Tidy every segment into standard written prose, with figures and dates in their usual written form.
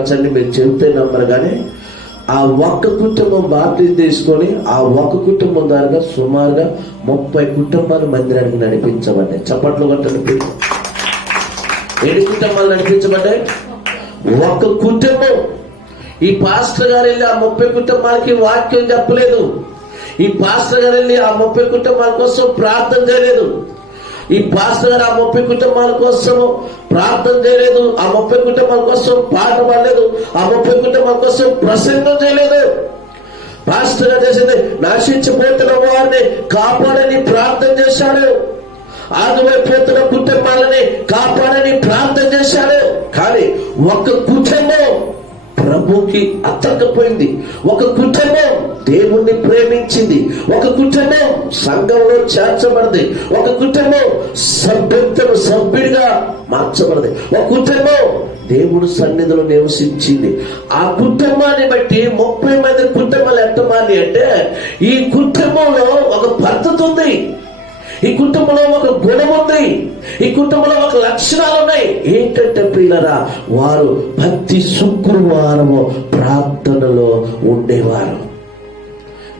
పంచండి, మీరు చెబితే నమ్మరు. కానీ ఆ ఒక్క కుటుంబం బాప్టిజం తీసుకొని ఆ ఒక్క కుటుంబం ద్వారా సుమారుగా 30 కుటుంబాలు మందిరానికి నడిపించబడ్డాయి. చప్పట్లు కొట్టండి. ఎన్ని కుటుంబాలు నడిపించబడ్డాయి? ఒక్క కుటుంబం. ఈ పాస్టర్ గారు వెళ్ళి ఆ 30 కుటుంబాలకి వాక్యం చెప్పలేదు. ఈ పాస్టర్ గారు వెళ్ళి ఆ 30 కుటుంబాల కోసం ప్రార్థన చేయలేదు. ఈ పాస్టర్ గారు ఆ 30 కుటుంబాల కోసం ప్రార్థన చేయలేదు. ఆ 30 కుటుంబాల కోసం పాట పాడలేదు. ఆ 30 కుటుంబాల కోసం ప్రసంగం చేయలేదు. పాస్టర్ గారు చేసింది నశించిపోతున్న వారిని కాపాడని ప్రార్థన చేశాడు. ఆగిపోతున్న కుటుంబాలని కాపాడని ప్రార్థన చేశాడు. కానీ ఒక కుటుంబం ప్రభుకి అత్తకపోయింది. ఒక కుటుంబం దేవుణ్ణి ప్రేమించింది. ఒక కుటుంబం సంఘంలో చేర్చబడింది. ఒక కుటుంబం సభ్యుడిగా మార్చబడింది. ఒక కుటుంబం దేవుడు సన్నిధిలో నివసించింది. ఆ కుటుంబాన్ని బట్టి 30 మంది కుటుంబాలు ఎంతమంది అంటే ఈ కుటుంబంలో ఒక పద్ధతి ఉంది. ఈ కుటుంబంలో ఒక గుణం ఉంది. ఈ కుటుంబంలో ఒక లక్షణాలు ఉన్నాయి. ఏంటంటే ప్రియులారా, వారు ప్రతి శుక్రవారము ప్రార్థనలో ఉండేవారు.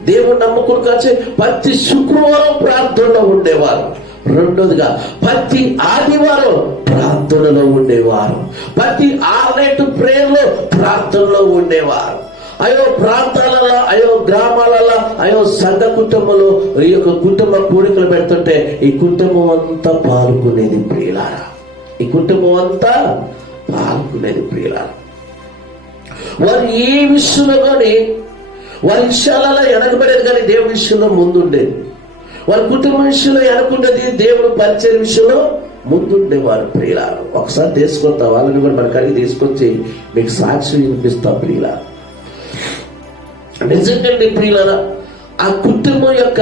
దేవుడు నమ్ముకుని కాచి ప్రతి శుక్రవారం ప్రార్థనలో ఉండేవారు. రెండోదిగా ప్రతి ఆదివారం ప్రార్థనలో ఉండేవారు. ప్రతి 6 ప్రేయర్లో ప్రార్థనలో ఉండేవారు. అయో ప్రాంతాలలో, అయో గ్రామాలలో, అయో సంఘ కుటుంబంలో ఈ యొక్క కుటుంబ కూడికలు పెడుతుంటే ఈ కుటుంబం అంతా పాల్గొనేది ప్రియులారా. ఈ కుటుంబం అంతా పాల్గొనేది ప్రియులారా. వారు ఏ విషయంలో కానీ వారి విషయాలలో వెనకబడేది, కానీ దేవుడి విషయంలో ముందుండేది. వారి కుటుంబ విషయంలో వెనకుండేది, దేవుడు పరిచయ విషయంలో ముందుండేవారు ప్రియులారా. ఒకసారి తీసుకొస్తా, వాళ్ళని కూడా మన కాడికి తీసుకొచ్చి మీకు సాక్షి వినిపిస్తా ప్రియులారా. నిజంగా ప్రియులారా, ఆ కుటుంబం యొక్క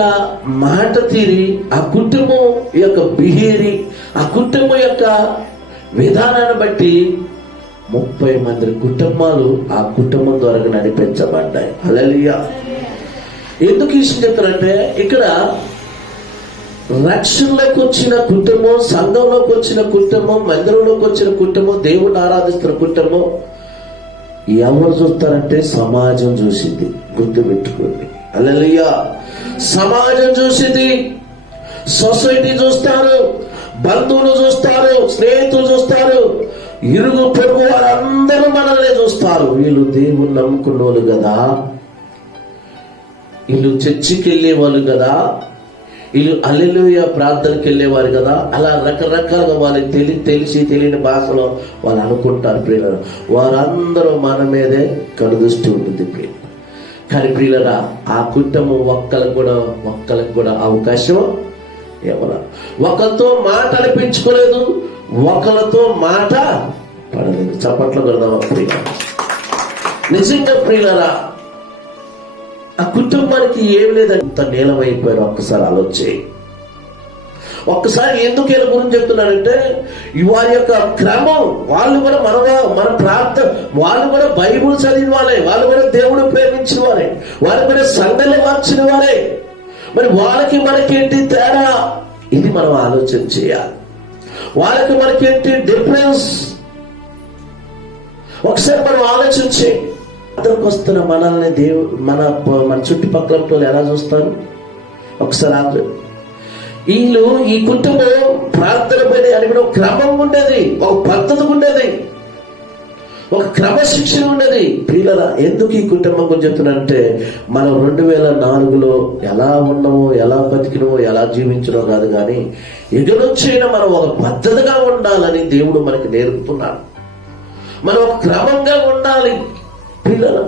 మాట తీరి, ఆ కుటుంబం యొక్క బిహేవియర్, ఆ కుటుంబం యొక్క విధానాన్ని బట్టి 30 మంది కుటుంబాలు ఆ కుటుంబం ద్వారా నడిపించబడ్డాయి. హల్లెలూయా. ఎందుకు ఈ విషయం చెప్తారంటే, ఇక్కడ రక్షణలోకి వచ్చిన కుటుంబం, సంఘంలోకి వచ్చిన కుటుంబం, మందిరంలోకి వచ్చిన కుటుంబం, దేవుడిని ఆరాధిస్తున్న కుటుంబం ఎవరు చూస్తారంటే సమాజం చూసింది. గుర్తుపెట్టుకోండి. హల్లెలూయా. సమాజం చూసింది, సొసైటీ చూస్తారు, బంధువులు చూస్తారు, స్నేహితులు చూస్తారు, ఇరుగు పొరుగు వారందరూ మనల్ని చూస్తారు. వీళ్ళు దేవుణ్ణి నమ్ముకున్న వాళ్ళు కదా, వీళ్ళు చర్చికి వెళ్ళే వాళ్ళు కదా, వీళ్ళు హల్లెలూయా ప్రార్థనకి వెళ్ళేవారు కదా, అలా రకరకాలుగా వాళ్ళకి తెలిసి తెలియని భాషలో వాళ్ళు అనుకుంటారు ప్రియులరా. వారందరూ మన మీదే కనుదృష్టి ఉంటుంది ప్రియులు. కానీ ప్రియులరా, ఆ కుటుంబం ఒక్కరికి కూడా అవకాశం ఎవరా, ఒకరితో మాట అనిపించుకోలేదు, ఒకరితో మాట పడలేదు. చప్పట్లు కొడదామా ప్రియులరా? నిజంగా ప్రియులరా, ఆ కుటుంబానికి ఏమి లేదంత నీలమైపోయారు. ఒక్కసారి ఆలోచన. ఒక్కసారి ఎందుకు వీళ్ళ గురించి చెప్తున్నానంటే, వారి యొక్క క్రమం, వాళ్ళు కూడా మన ప్రార్థన, వాళ్ళు కూడా బైబుల్ చదివిన వాళ్ళే, వాళ్ళు కూడా దేవుడు ప్రేమించిన వారే, వాళ్ళు కూడా సంఘంలో మార్చిన వారే. మరి వాళ్ళకి మనకేంటి తేడా? ఇది మనం ఆలోచన చేయాలి. వాళ్ళకి మనకేంటి డిఫరెన్స్? ఒకసారి మనం ఆలోచన చేయండి. ప్రార్థనకు వస్తున్న మనల్ని దేవుడు మన చుట్టుపక్కల వాళ్ళు ఎలా చూస్తారు? ఒకసారి వీళ్ళు, ఈ కుటుంబం ప్రార్థన పైన అని కూడా ఒక క్రమం ఉండేది, ఒక పద్ధతి ఉండేది, ఒక క్రమశిక్షణ ఉండేది ప్రియులరా. ఎందుకు ఈ కుటుంబం గురించి చెప్తున్నానంటే, మనం 2004లో ఎలా ఉన్నామో, ఎలా బతికినమో, ఎలా జీవించడో కాదు, కానీ ఎగరొచ్చైనా మనం ఒక పద్ధతిగా ఉండాలని దేవుడు మనకి నేర్పుతున్నాడు. మనం ఒక క్రమంగా ఉండాలి ప్రియులరా.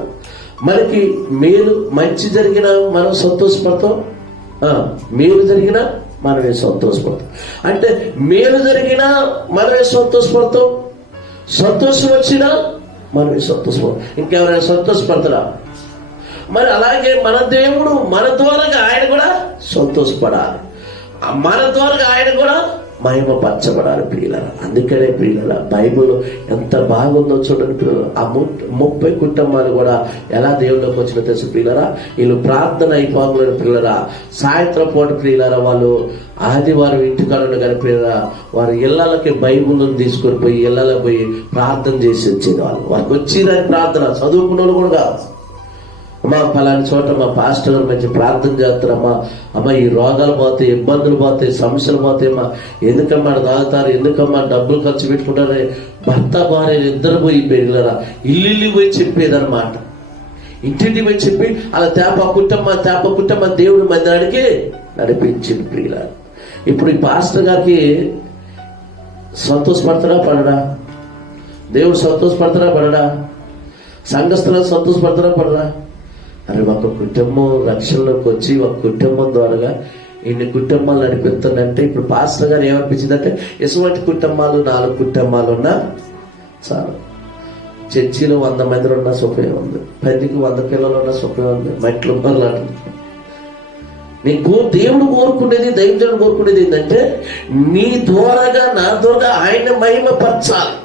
మనకి మేలు మంచి జరిగిన మనం సంతోషపడతాం, మేలు జరిగినా మనమే సంతోషపడతాం. అంటే మేలు జరిగినా మనమే సంతోషపడతాం, సంతోషం వచ్చినా మనమే సంతోషపడతాం. ఇంకెవరైనా సంతోషపడతారా? మరి అలాగే మన దేవుడు మన ద్వారా ఆయన కూడా సంతోషపడాలి, మన ద్వారా ఆయన కూడా మహిమపరచబడాలి ప్రియులారా. అందుకనే ప్రియులారా బైబిల్ ఎంత బాగుందో చూడండి ప్రియులారా. ఆ 30 కుటుంబాలు కూడా ఎలా దేవుళ్ళకి వచ్చిన తెలుసు ప్రియులారా. వీళ్ళు ప్రార్థన అయిపోగలని ప్రియులారా సాయంత్రం పూట ప్రియులారా వాళ్ళు ఆదివారం ఇంటికాడ కానీ ప్రియులారా వారు ఇళ్లకి బైబిల్ని తీసుకొని పోయి ఇళ్లలో పోయి ప్రార్థన చేసి వచ్చేది. వాళ్ళకి వచ్చిరని ప్రార్థన చదువుకున్న వాళ్ళు కూడా కాదు. అమ్మా ఫలాని చోట మా పాస్టర్ గారు మంచి ప్రార్థన చేస్తారమ్మా, అమ్మ ఈ రోగాలు పోతాయి, ఇబ్బందులు పోతాయి, సమస్యలు పోతాయమ్మా, ఎందుకమ్మా తాగుతారు, ఎందుకమ్మా డబ్బులు ఖర్చు పెట్టుకుంటారు, భర్త భార్య ఇద్దరు పోయి పెళ్ళరా ఇల్లు పోయి చెప్పేదన్నమాట. ఇంటింటి పోయి చెప్పి అలా తేప కుటుంబ దేవుడి మందిరానికి నడిపించింది ప్రియుల. ఇప్పుడు ఈ పాస్టర్ గారికి సంతోషపడతాడా పడడా? దేవుడు సంతోషపడతాడా పడడా? సంఘస్థులను సంతోషపడతాడా పడరా? అరే ఒక కుటుంబం రక్షణలోకి వచ్చి ఒక కుటుంబం ద్వారా ఇన్ని కుటుంబాలు నడిపిస్తుందంటే ఇప్పుడు పాస్టర్ గారు ఏమనిపించిందంటే ఎటువంటి కుటుంబాలు 4 కుటుంబాలు ఉన్నా చాలు. చర్చిలో 100 మంది ఉన్న సుఖమే ఉంది, 10కి 100 పిల్లలు ఉన్న సుఖమే ఉంది, మట్లు మొదలాడు. నీకు దేవుడు కోరుకునేది, దైవజనుడు కోరుకునేది ఏంటంటే నీ ద్వారాగా నా ద్వారా ఆయన మహిమపరచాలి.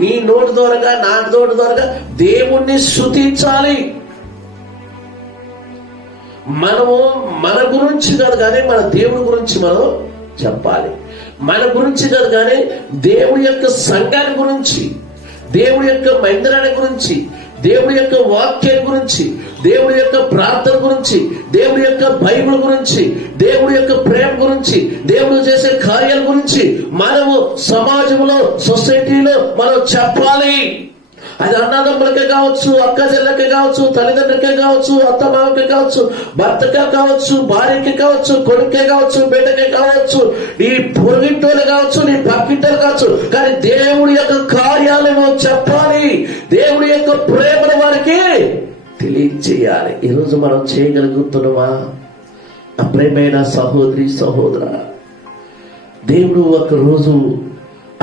నీ నోటి ద్వారాగా నా నోటి ద్వారాగా దేవుణ్ణి స్తుతించాలి. మనము మన గురించి కాదు కానీ మన దేవుడి గురించి మనం చెప్పాలి. మన గురించి కాదు కానీ దేవుడి యొక్క సంఘాన్ని గురించి, దేవుడి యొక్క మందిరాన్ని గురించి, దేవుడి యొక్క వాక్యాన్ని గురించి, దేవుడి యొక్క ప్రార్థన గురించి, దేవుడి యొక్క బైబిల్ గురించి, దేవుడి యొక్క ప్రేమ గురించి, దేవుడు చేసే కార్యాల గురించి మనము సమాజంలో సొసైటీలో మనం చెప్పాలి. అది అన్నదమ్ములకే కావచ్చు, అక్క చెల్లెకే కావచ్చు, తల్లిదండ్రులకే కావచ్చు, అత్త మామకే కావచ్చు, భర్తకే కావచ్చు, భార్యకే కావచ్చు, కొడుకే కావచ్చు, బిడ్డకే కావచ్చు, నీ పొరుగింటోళ్ళు కావచ్చు, నీ పక్కింటోళ్ళు కావచ్చు. కానీ దేవుడి యొక్క కార్యాలను చెప్పాలి, దేవుడి యొక్క ప్రేమను వారికి తెలియచేయాలి. ఈరోజు మనం చేయగలుగుతున్నామా? ప్రేమైన సహోదరి సహోదర, దేవుడు ఒక రోజు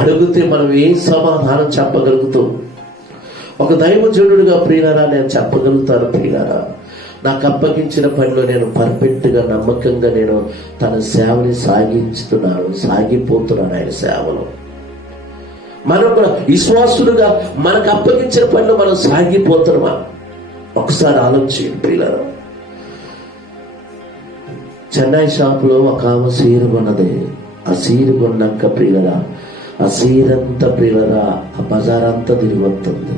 అడిగితే మనం ఏం సమాధానం చెప్పగలుగుతాం? ఒక దైవజనుడిగా ప్రియులారా నేను చెప్పగలుగుతాను ప్రియులారా, నాకు అప్పగించిన పనిలో నేను పర్ఫెక్ట్గా నమ్మకంగా నేను తన సేవని సాగిపోతున్నాను ఆయన సేవలో. మనం కూడా విశ్వాసులుగా మనకు అప్పగించిన పనిలో మనం సాగిపోతున్నామా? ఒకసారి ఆలోచించండి ప్రియులారా. చెన్నై షాపులో ఒక ఆమె సీరు కొన్నది. ఆ సీరు కొన్నాక ప్రియులరా ఆ సీరంతా ప్రియులరా ఆ బజార్ అంతా తిరిగి వస్తుంది.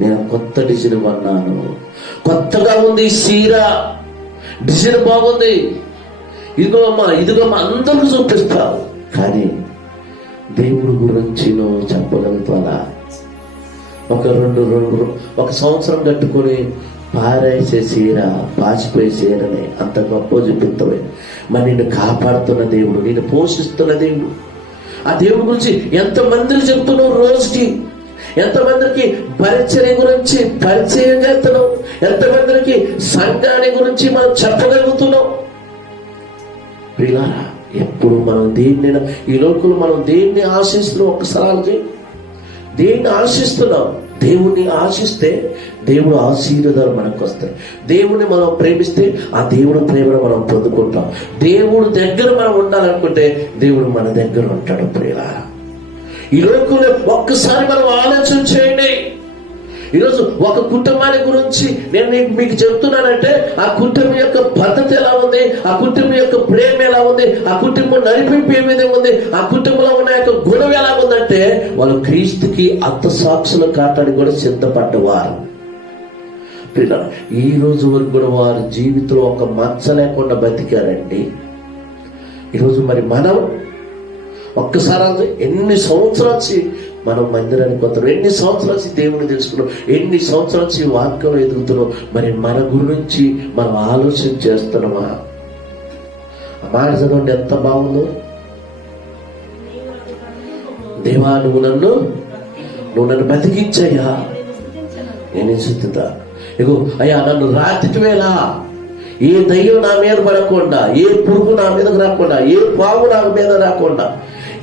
నేను కొత్త డిజైన్ కొన్నాను, కొత్తగా ఉంది ఈ సీర, డిజైన్ బాగుంది, ఇదిగో అమ్మా అందరూ చూపిస్తావు. కానీ దేవుడి గురించి నువ్వు చెప్పగలుగుతావా? ఒక సంవత్సరం కట్టుకొని పారేసే సీర, పాచిపోయే సీరని అంత గొప్ప చూపిస్తావే. మరి నిన్ను కాపాడుతున్న దేవుడు, నిన్ను పోషిస్తున్న దేవుడు, ఆ దేవుడి గురించి ఎంతమందిని చెప్తున్నావు? రోజుకి ఎంతమందికి పరిచయం గురించి పరిచయం చేస్తున్నాం? ఎంతమందికి సంఘాన్ని గురించి మనం చెప్పగలుగుతున్నాం? ప్రియులారా, ఎప్పుడు మనం దేన్ని ఈ లోకంలో మనం దేన్ని ఆశిస్తున్నాం? ఒక్కసారి దేన్ని ఆశిస్తున్నాం? దేవుణ్ణి ఆశిస్తే దేవుడు ఆశీర్వాదాలు మనకు వస్తాయి. దేవుణ్ణి మనం ప్రేమిస్తే ఆ దేవుడు ప్రేమను మనం పొందుకుంటాం. దేవుడు దగ్గర మనం ఉండాలనుకుంటే దేవుడు మన దగ్గర ఉంటాడు. ప్రియులారా, ఈ లోకంలో ఒక్కసారి మనం ఆలోచన చేయండి. ఈరోజు ఒక కుటుంబాన్ని గురించి నేను మీకు చెప్తున్నానంటే ఆ కుటుంబం యొక్క పద్ధతి ఎలా ఉంది, ఆ కుటుంబం యొక్క ప్రేమ ఎలా ఉంది, ఆ కుటుంబం నడిపింపు ఏ విధంగా ఉంది, ఆ కుటుంబంలో ఉన్న యొక్క గుణం ఎలా ఉందంటే వాళ్ళు క్రీస్తుకి అర్థసాక్షుల కాటానికి కూడా సిద్ధపడ్డవారు. ఈ రోజు వరకు కూడా వారి జీవితంలో ఒక మచ్చ లేకుండా బతికారండి. ఈరోజు మరి మనం ఒక్కసారి ఎన్ని సంవత్సరాలు మనం మందిరానికి వస్తున్నాం, ఎన్ని సంవత్సరాలు దేవుని తెలుసుకున్నాం, ఎన్ని సంవత్సరాలు వాక్యంలో ఎదుగుతున్నాం. మరి మన గురించి మనం ఆలోచన చేస్తున్నామా? ఆ మాట చదవండి, ఎంత బాగుందో. దేవా నువ్వు నన్ను బతికించయ్యా, నేను స్థుతిస్తా. ఇగో అయ్యా నన్ను రాత్రి వేళ ఏ దయ్యం నా మీద పడకుండా, ఏ పురుగు నా మీదకు రాకుండా, ఏ పాము నా మీద రాకుండా,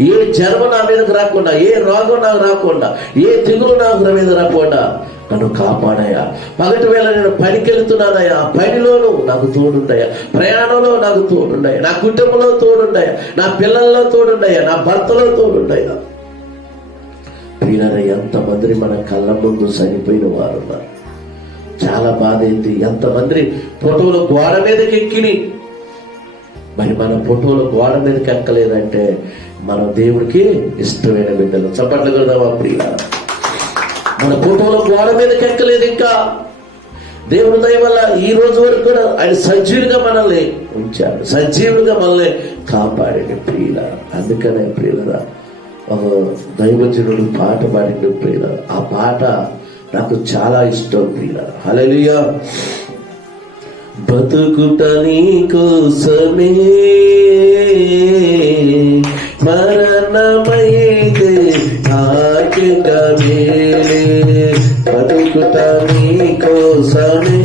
ఏ జన్మ నా మీదకు రాకుండా, ఏ రోగం నాకు రాకుండా, ఏ తెగులు నాకు మీద రాకుండా నన్ను కాపాడయ్యా. పగటి వేళ నేను పనికి వెళ్తున్నానయ్యా, ఆ పనిలోనూ నాకు తోడుండయా, ప్రయాణంలో నాకు తోడుండయా, నా కుటుంబంలో తోడుండయా, నా పిల్లల్లో తోడుండయా, నా భర్తలో తోడుండయా. ప్రియులారా, ఎంతమంది మన కళ్ళ ముందు చనిపోయిన వారు ఉన్నారు. చాలా బాధ అయింది. ఎంతమంది ఫోటోలు గోడ మీదకి ఎక్కిని, మరి మన ఫోటోలు గోడ మీదకి ఎక్కలేదంటే మనం దేవుడికి ఇష్టమైన బిడ్డలు. చప్పట్లు కొడదామా ప్రియులారా? మన ఫోటోలో గోడ మీదకి ఎక్కలేదు. ఇంకా దేవుని దయ వల్ల ఈ రోజు వరకు కూడా ఆయన సజీవులుగా మనల్ని ఉంచాడు, సజీవులుగా మనల్ని కాపాడండి ప్రియులారా. అందుకనే ప్రియులారా, ఒక దైవజనుడు పాట పాడిండు ప్రియులారా. ఆ పాట నాకు చాలా ఇష్టం ప్రియులారా. హల్లెలూయా. బతుకుట నీ కోసమే, మరణమైతే ఆజ్ఞగా మేలే. బతుకుట నీ కోసమే,